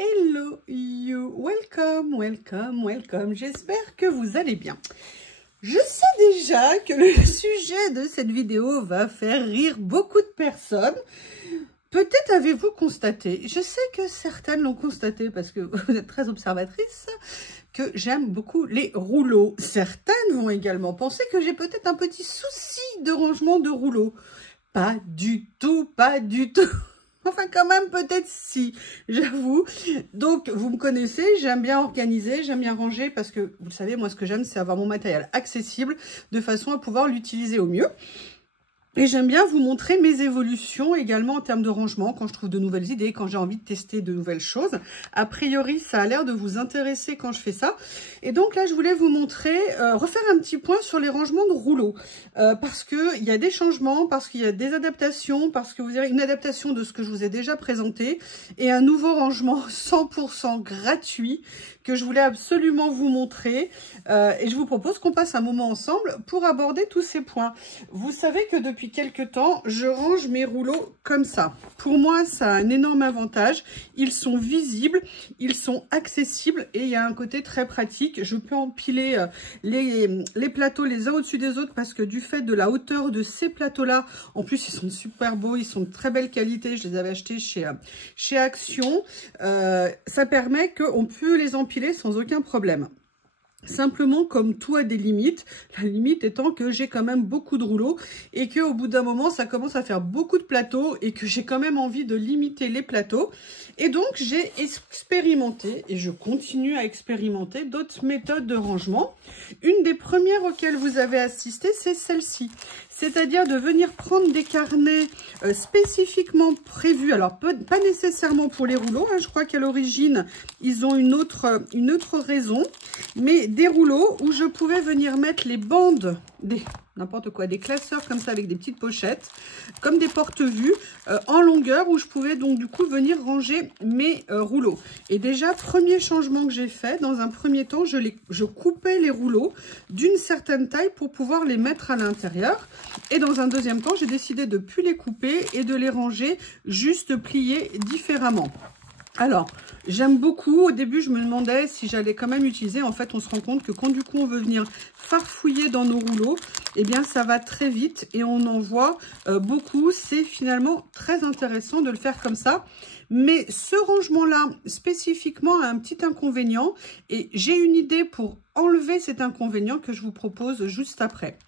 Hello you, welcome, j'espère que vous allez bien. Je sais déjà que le sujet de cette vidéo va faire rire beaucoup de personnes. Peut-être avez-vous constaté, je sais que certaines l'ont constaté parce que vous êtes très observatrice, que j'aime beaucoup les rouleaux. Certaines vont également penser que j'ai peut-être un petit souci de rangement de rouleaux. Pas du tout, pas du tout. Enfin, quand même, peut-être si, j'avoue. Donc, vous me connaissez, j'aime bien organiser, j'aime bien ranger parce que, vous le savez, moi, ce que j'aime, c'est avoir mon matériel accessible de façon à pouvoir l'utiliser au mieux. Et j'aime bien vous montrer mes évolutions également en termes de rangement, quand je trouve de nouvelles idées, quand j'ai envie de tester de nouvelles choses. A priori, ça a l'air de vous intéresser quand je fais ça. Et donc là, je voulais vous montrer, refaire un petit point sur les rangements de rouleaux. Parce qu'il y a des changements, parce qu'il y a des adaptations, parce que vous avez une adaptation de ce que je vous ai déjà présenté et un nouveau rangement 100% gratuit que je voulais absolument vous montrer. Et je vous propose qu'on passe un moment ensemble pour aborder tous ces points. Vous savez que depuis quelques temps, je range mes rouleaux comme ça. Pour moi, ça a un énorme avantage. Ils sont visibles, ils sont accessibles et il y a un côté très pratique. Je peux empiler les plateaux les uns au-dessus des autres parce que du fait de la hauteur de ces plateaux-là, en plus, ils sont super beaux, ils sont de très belle qualité. Je les avais achetés chez Action. Ça permet qu'on peut les empiler sans aucun problème. Simplement, comme tout a des limites, la limite étant que j'ai quand même beaucoup de rouleaux et qu'au bout d'un moment, ça commence à faire beaucoup de plateaux et que j'ai quand même envie de limiter les plateaux. Et donc, j'ai expérimenté et je continue à expérimenter d'autres méthodes de rangement. Une des premières auxquelles vous avez assisté, c'est celle-ci. C'est-à-dire de venir prendre des carnets spécifiquement prévus. Alors, pas nécessairement pour les rouleaux. Hein, je crois qu'à l'origine, ils ont une autre raison. Mais des rouleaux où je pouvais venir mettre les bandes, n'importe quoi, des classeurs comme ça avec des petites pochettes, comme des porte-vues en longueur où je pouvais donc du coup venir ranger mes rouleaux. Et déjà, premier changement que j'ai fait, dans un premier temps, je coupais les rouleaux d'une certaine taille pour pouvoir les mettre à l'intérieur. Et dans un deuxième temps, j'ai décidé de ne plus les couper et de les ranger juste pliés différemment. Alors, j'aime beaucoup. Au début, je me demandais si j'allais quand même utiliser. En fait, on se rend compte que quand du coup, on veut venir farfouiller dans nos rouleaux, eh bien, ça va très vite et on en voit beaucoup. C'est finalement très intéressant de le faire comme ça. Mais ce rangement-là, spécifiquement, a un petit inconvénient. Et j'ai une idée pour enlever cet inconvénient que je vous propose juste après.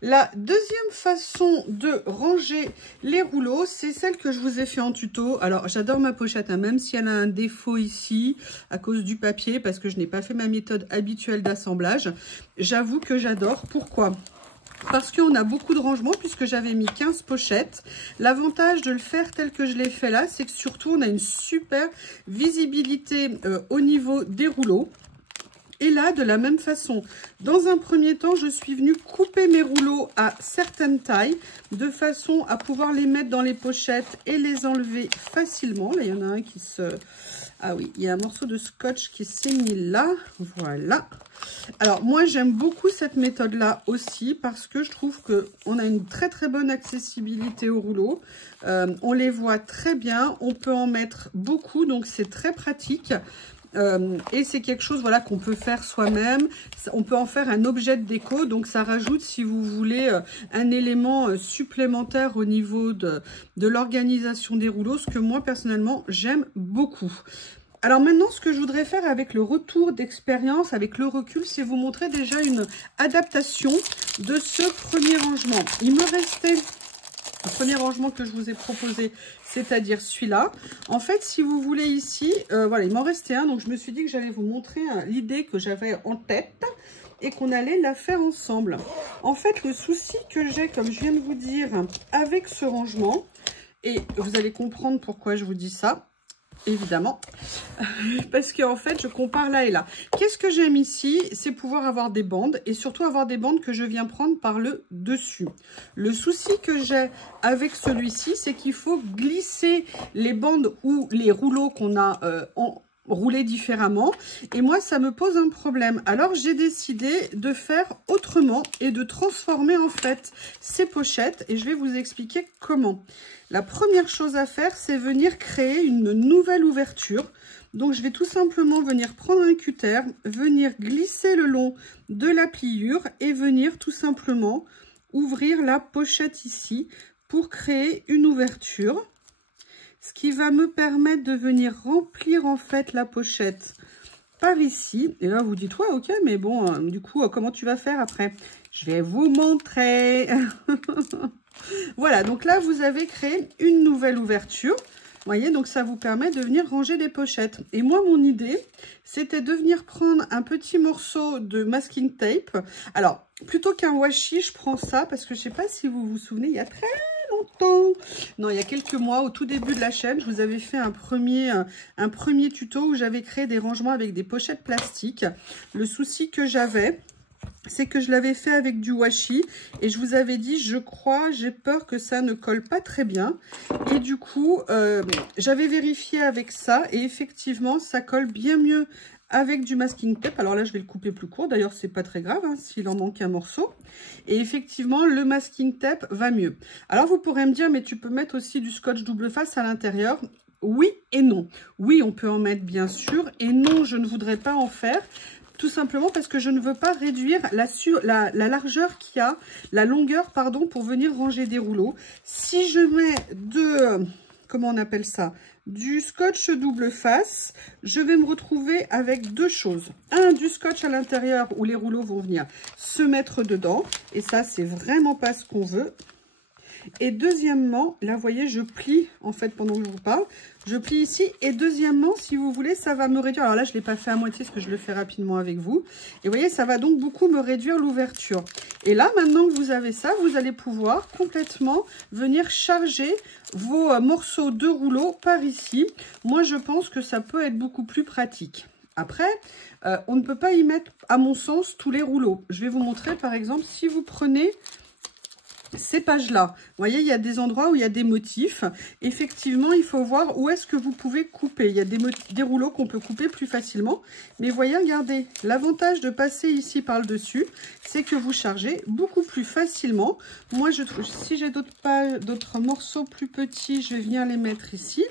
La deuxième façon de ranger les rouleaux, c'est celle que je vous ai fait en tuto. Alors, j'adore ma pochette, hein, même si elle a un défaut ici à cause du papier, parce que je n'ai pas fait ma méthode habituelle d'assemblage. J'avoue que j'adore. Pourquoi ? Parce qu'on a beaucoup de rangements puisque j'avais mis 15 pochettes. L'avantage de le faire tel que je l'ai fait là, c'est que surtout on a une super visibilité au niveau des rouleaux. Et là, de la même façon, dans un premier temps, je suis venue couper mes rouleaux à certaines tailles de façon à pouvoir les mettre dans les pochettes et les enlever facilement. Là, il y en a un qui se... Ah oui, il y a un morceau de scotch qui s'est mis là. Voilà. Alors, moi, j'aime beaucoup cette méthode-là aussi parce que je trouve qu'on a une très, très bonne accessibilité aux rouleaux. On les voit très bien. On peut en mettre beaucoup, donc c'est très pratique. Et c'est quelque chose voilà, qu'on peut faire soi-même. On peut en faire un objet de déco. Donc, ça rajoute, si vous voulez, un élément supplémentaire au niveau de l'organisation des rouleaux. Ce que moi, personnellement, j'aime beaucoup. Alors maintenant, ce que je voudrais faire avec le retour d'expérience, avec le recul, c'est vous montrer déjà une adaptation de ce premier rangement. Il me restait le premier rangement que je vous ai proposé, c'est-à-dire celui-là. En fait, si vous voulez ici, voilà, il m'en restait un. Donc, je me suis dit que j'allais vous montrer l'idée que j'avais en tête et qu'on allait la faire ensemble. En fait, le souci que j'ai, comme je viens de vous dire, avec ce rangement, et vous allez comprendre pourquoi je vous dis ça, évidemment, parce qu'en fait, je compare là et là. Qu'est-ce que j'aime ici? C'est pouvoir avoir des bandes et surtout avoir des bandes que je viens prendre par le dessus. Le souci que j'ai avec celui-ci, c'est qu'il faut glisser les bandes ou les rouleaux qu'on a rouler différemment. Et moi, ça me pose un problème. Alors, j'ai décidé de faire autrement et de transformer en fait ces pochettes. Et je vais vous expliquer comment. La première chose à faire, c'est venir créer une nouvelle ouverture. Donc, je vais tout simplement venir prendre un cutter, venir glisser le long de la pliure et venir tout simplement ouvrir la pochette ici pour créer une ouverture. Ce qui va me permettre de venir remplir en fait la pochette par ici. Et là, vous dites, ouais, ok, mais bon, du coup, comment tu vas faire après? Je vais vous montrer. Voilà, donc là, vous avez créé une nouvelle ouverture. Vous voyez, donc ça vous permet de venir ranger des pochettes. Et moi, mon idée, c'était de venir prendre un petit morceau de masking tape. Alors, plutôt qu'un washi, je prends ça parce que je ne sais pas si vous vous souvenez, il y a très longtemps, non, il y a quelques mois, au tout début de la chaîne, je vous avais fait un premier tuto où j'avais créé des rangements avec des pochettes plastiques. Le souci que j'avais, c'est que je l'avais fait avec du washi et je vous avais dit, je crois, j'ai peur que ça ne colle pas très bien. Et du coup, j'avais vérifié avec ça et effectivement, ça colle bien mieux avec du masking tape. Alors là, je vais le couper plus court. D'ailleurs, c'est pas très grave hein, s'il en manque un morceau. Et effectivement, le masking tape va mieux. Alors, vous pourrez me dire, mais tu peux mettre aussi du scotch double face à l'intérieur. Oui et non. Oui, on peut en mettre bien sûr. Et non, je ne voudrais pas en faire. Tout simplement parce que je ne veux pas réduire la largeur qu'il y a, la longueur, pardon, pour venir ranger des rouleaux. Si je mets comment on appelle ça, du scotch double face, je vais me retrouver avec deux choses. Un, du scotch à l'intérieur où les rouleaux vont venir se mettre dedans. Et ça, c'est vraiment pas ce qu'on veut. Et deuxièmement, là, vous voyez, je plie, en fait, pendant que je vous parle. Je plie ici. Et deuxièmement, si vous voulez, ça va me réduire. Alors là, je ne l'ai pas fait à moitié, parce que je le fais rapidement avec vous. Et vous voyez, ça va donc beaucoup me réduire l'ouverture. Et là, maintenant que vous avez ça, vous allez pouvoir complètement venir charger vos morceaux de rouleau par ici. Moi, je pense que ça peut être beaucoup plus pratique. Après, on ne peut pas y mettre, à mon sens, tous les rouleaux. Je vais vous montrer, par exemple, si vous prenez ces pages-là, vous voyez, il y a des endroits où il y a des motifs. Effectivement, il faut voir où est-ce que vous pouvez couper. Il y a des rouleaux qu'on peut couper plus facilement. Mais voyez, regardez, l'avantage de passer ici par le dessus, c'est que vous chargez beaucoup plus facilement. Moi, je trouve, si j'ai d'autres morceaux plus petits, je vais venir les mettre ici.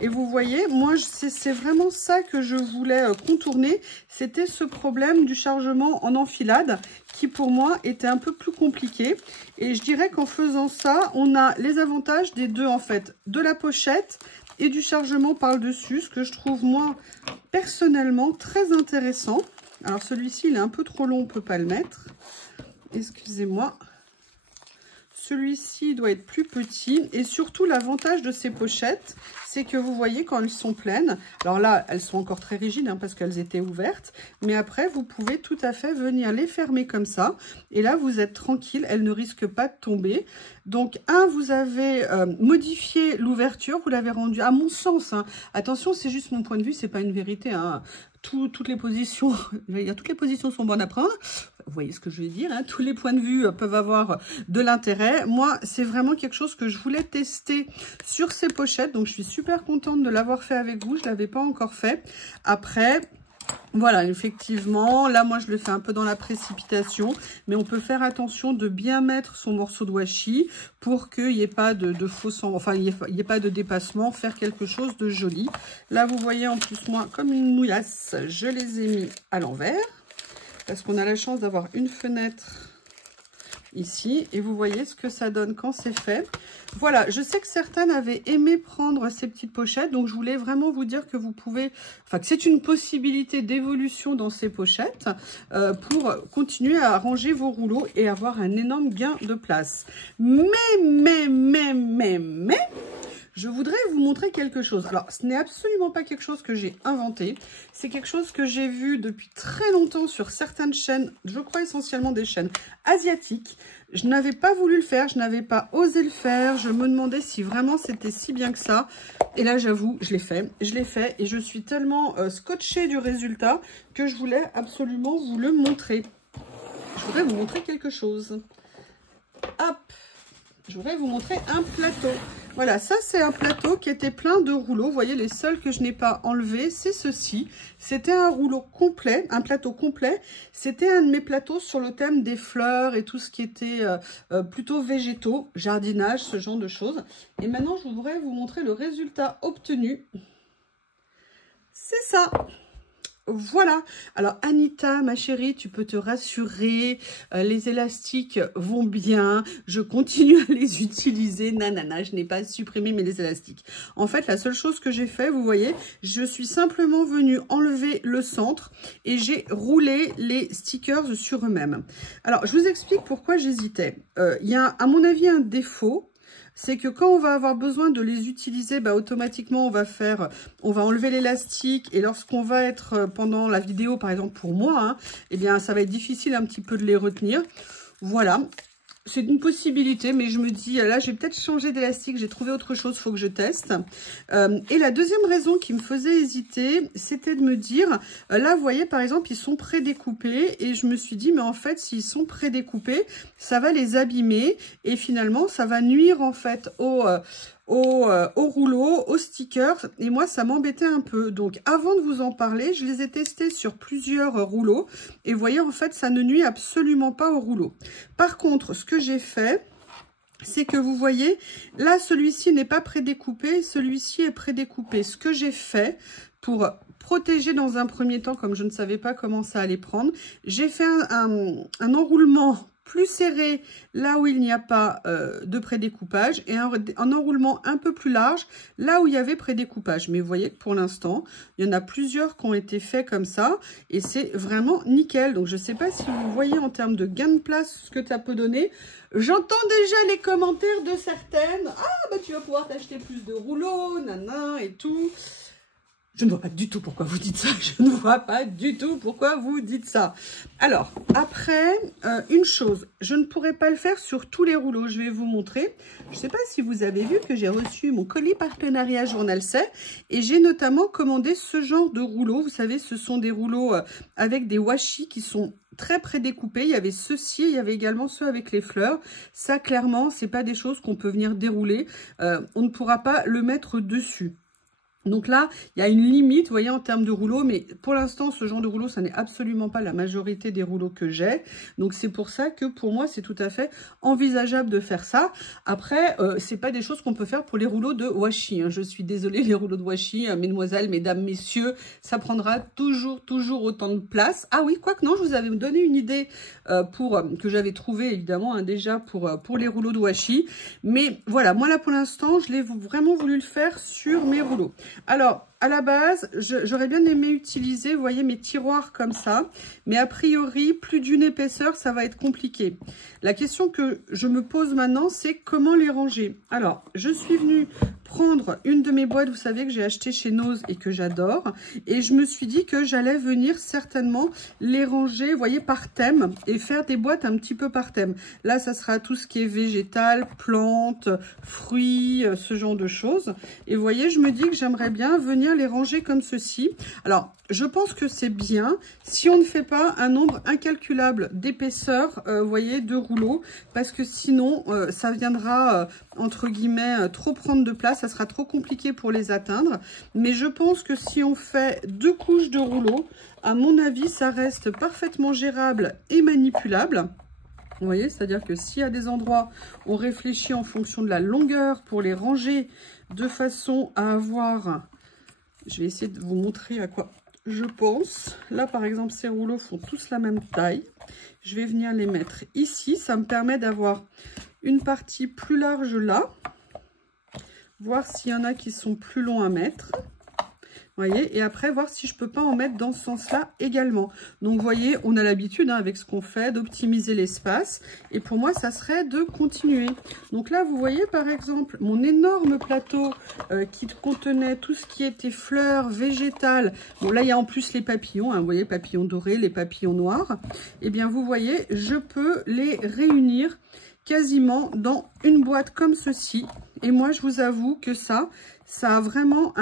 Et vous voyez, moi, c'est vraiment ça que je voulais contourner. C'était ce problème du chargement en enfilade qui, pour moi, était un peu plus compliqué. Et je dirais qu'en faisant ça, on a les avantages des deux, en fait, de la pochette et du chargement par le dessus, ce que je trouve, moi, personnellement, très intéressant. Alors, celui-ci, il est un peu trop long, on ne peut pas le mettre. Excusez-moi. Celui-ci doit être plus petit. Et surtout, l'avantage de ces pochettes, c'est que vous voyez quand elles sont pleines. Alors là, elles sont encore très rigides hein, parce qu'elles étaient ouvertes. Mais après, vous pouvez tout à fait venir les fermer comme ça. Et là, vous êtes tranquille. Elles ne risquent pas de tomber. Donc, vous avez modifié l'ouverture. Vous l'avez rendue, à mon sens. Hein. Attention, c'est juste mon point de vue. C'est pas une vérité. Hein. Toutes les positions sont bonnes à prendre. Vous voyez ce que je veux dire, hein, tous les points de vue peuvent avoir de l'intérêt. Moi, c'est vraiment quelque chose que je voulais tester sur ces pochettes. Donc, je suis super contente de l'avoir fait avec vous. Je ne l'avais pas encore fait. Après, voilà, effectivement, là, moi, je le fais un peu dans la précipitation. Mais on peut faire attention de bien mettre son morceau de washi pour qu'il n'y ait pas de faux, enfin, il n'y ait pas de dépassement. Faire quelque chose de joli. Là, vous voyez, en plus, moi, comme une mouillasse, je les ai mis à l'envers. Parce qu'on a la chance d'avoir une fenêtre ici. Et vous voyez ce que ça donne quand c'est fait. Voilà, je sais que certaines avaient aimé prendre ces petites pochettes. Donc, je voulais vraiment vous dire que vous pouvez... Enfin, que c'est une possibilité d'évolution dans ces pochettes pour continuer à ranger vos rouleaux et avoir un énorme gain de place. Mais... je voudrais vous montrer quelque chose. Alors, ce n'est absolument pas quelque chose que j'ai inventé. C'est quelque chose que j'ai vu depuis très longtemps sur certaines chaînes, je crois essentiellement des chaînes asiatiques. Je n'avais pas voulu le faire, je n'avais pas osé le faire. Je me demandais si vraiment c'était si bien que ça. Et là, j'avoue, je l'ai fait. Je l'ai fait et je suis tellement scotchée du résultat que je voulais absolument vous le montrer. Je voudrais vous montrer quelque chose. Hop! je voudrais vous montrer un plateau. Voilà, ça c'est un plateau qui était plein de rouleaux. Vous voyez, les seuls que je n'ai pas enlevés, c'est ceci. C'était un rouleau complet, un plateau complet. C'était un de mes plateaux sur le thème des fleurs et tout ce qui était plutôt végétaux, jardinage, ce genre de choses. Et maintenant, je voudrais vous montrer le résultat obtenu. C'est ça. Voilà, alors Anita, ma chérie, tu peux te rassurer, les élastiques vont bien, je continue à les utiliser, nanana, je n'ai pas supprimé mes élastiques. En fait, la seule chose que j'ai fait, vous voyez, je suis simplement venue enlever le centre et j'ai roulé les stickers sur eux-mêmes. Alors, je vous explique pourquoi j'hésitais. Il y a, à mon avis, un défaut. C'est que quand on va avoir besoin de les utiliser, bah, automatiquement, on va enlever l'élastique. Et lorsqu'on va être pendant la vidéo, par exemple pour moi, hein, eh bien, ça va être difficile un petit peu de les retenir. Voilà. C'est une possibilité, mais je me dis, là, j'ai peut-être changé d'élastique, j'ai trouvé autre chose, il faut que je teste. Et la deuxième raison qui me faisait hésiter, c'était de me dire, là, vous voyez, par exemple, ils sont prédécoupés, et je me suis dit, mais en fait, s'ils sont prédécoupés, ça va les abîmer, et finalement, ça va nuire, en fait, au rouleau, aux stickers, et moi ça m'embêtait un peu. Donc avant de vous en parler, je les ai testés sur plusieurs rouleaux et vous voyez, en fait ça ne nuit absolument pas au rouleau. Par contre, ce que j'ai fait, c'est que vous voyez, là celui-ci n'est pas prédécoupé, celui-ci est prédécoupé. Ce que j'ai fait pour protéger dans un premier temps, comme je ne savais pas comment ça allait prendre, j'ai fait un enroulement plus serré là où il n'y a pas de prédécoupage et un enroulement un peu plus large là où il y avait prédécoupage. Mais vous voyez que pour l'instant, il y en a plusieurs qui ont été faits comme ça et c'est vraiment nickel. Donc je ne sais pas si vous voyez en termes de gain de place ce que ça peut donner. J'entends déjà les commentaires de certaines. Ah bah tu vas pouvoir t'acheter plus de rouleaux, nanan et tout. Je ne vois pas du tout pourquoi vous dites ça. Je ne vois pas du tout pourquoi vous dites ça. Alors, après, une chose. Je ne pourrais pas le faire sur tous les rouleaux. Je vais vous montrer. Je ne sais pas si vous avez vu que j'ai reçu mon colis partenariat Journal C. Et j'ai notamment commandé ce genre de rouleaux. Vous savez, ce sont des rouleaux avec des washi qui sont très prédécoupés. Il y avait ceux-ci, il y avait également ceux avec les fleurs. Ça, clairement, c'est pas des choses qu'on peut venir dérouler. On ne pourra pas le mettre dessus. Donc là, il y a une limite, vous voyez, en termes de rouleaux, mais pour l'instant, ce genre de rouleau, ça n'est absolument pas la majorité des rouleaux que j'ai. Donc c'est pour ça que pour moi, c'est tout à fait envisageable de faire ça. Après, c'est pas des choses qu'on peut faire pour les rouleaux de washi, hein. Je suis désolée, les rouleaux de washi, mesdemoiselles, mesdames, messieurs, ça prendra toujours autant de place. Ah oui, quoique non, je vous avais donné une idée que j'avais trouvé évidemment, hein, déjà pour les rouleaux de washi. Mais voilà, moi là pour l'instant, je l'ai vraiment voulu le faire sur mes rouleaux. Alors, à la base, j'aurais bien aimé utiliser, vous voyez, mes tiroirs comme ça. Mais a priori, plus d'une épaisseur, ça va être compliqué. La question que je me pose maintenant, c'est comment les ranger. Alors, je suis venue prendre une de mes boîtes, vous savez, que j'ai acheté chez Nose et que j'adore. Et je me suis dit que j'allais venir certainement les ranger, vous voyez, par thème. Et faire des boîtes un petit peu par thème. Là, ça sera tout ce qui est végétal, plantes, fruits, ce genre de choses. Et vous voyez, je me dis que j'aimerais bien venir les ranger comme ceci. Alors, je pense que c'est bien si on ne fait pas un nombre incalculable d'épaisseurs, vous voyez, de rouleaux, parce que sinon, ça viendra, entre guillemets, trop prendre de place, ça sera trop compliqué pour les atteindre. Mais je pense que si on fait 2 couches de rouleaux, à mon avis, ça reste parfaitement gérable et manipulable. Vous voyez, c'est-à-dire que s'il y a des endroits, on réfléchit en fonction de la longueur pour les ranger de façon à avoir... Je vais essayer de vous montrer à quoi je pense. Là, par exemple, ces rouleaux font tous la même taille. Je vais venir les mettre ici. Ça me permet d'avoir une partie plus large là. Voir s'il y en a qui sont plus longs à mettre. Vous voyez, et après, voir si je peux pas en mettre dans ce sens-là également. Donc, vous voyez, on a l'habitude, hein, avec ce qu'on fait, d'optimiser l'espace. Et pour moi, ça serait de continuer. Donc là, vous voyez, par exemple, mon énorme plateau qui contenait tout ce qui était fleurs, végétales. Bon, là, il y a en plus les papillons, hein, vous voyez, papillons dorés, les papillons noirs. Eh bien, vous voyez, je peux les réunir quasiment dans une boîte comme ceci. Et moi, je vous avoue que ça a vraiment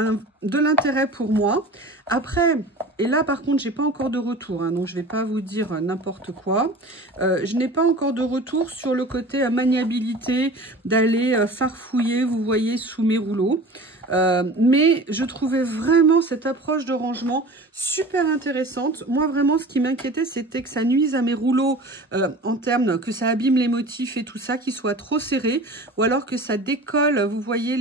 de l'intérêt pour moi. Après, et là par contre, j'ai pas encore de retour, hein, donc je vais pas vous dire n'importe quoi. Je n'ai pas encore de retour sur le côté maniabilité, d'aller farfouiller, vous voyez, sous mes rouleaux. Mais je trouvais vraiment cette approche de rangement super intéressante. Moi, vraiment, ce qui m'inquiétait, c'était que ça nuise à mes rouleaux en termes que ça abîme les motifs et tout ça, qu'ils soient trop serrés, ou alors que ça décolle, vous voyez,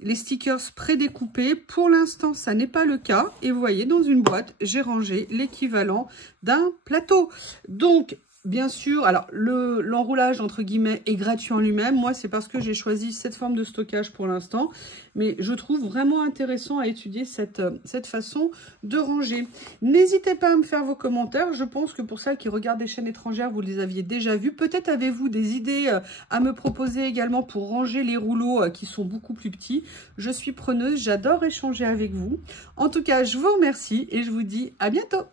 les stickers prédécoupés. Pour l'instant, ça n'est pas le cas. Et vous voyez, dans une boîte, j'ai rangé l'équivalent d'un plateau. Donc, bien sûr, alors l'enroulage entre guillemets est gratuit en lui-même. Moi, c'est parce que j'ai choisi cette forme de stockage pour l'instant. Mais je trouve vraiment intéressant à étudier cette façon de ranger. N'hésitez pas à me faire vos commentaires. Je pense que pour celles qui regardent des chaînes étrangères, vous les aviez déjà vues. Peut-être avez-vous des idées à me proposer également pour ranger les rouleaux qui sont beaucoup plus petits. Je suis preneuse, j'adore échanger avec vous. En tout cas, je vous remercie et je vous dis à bientôt.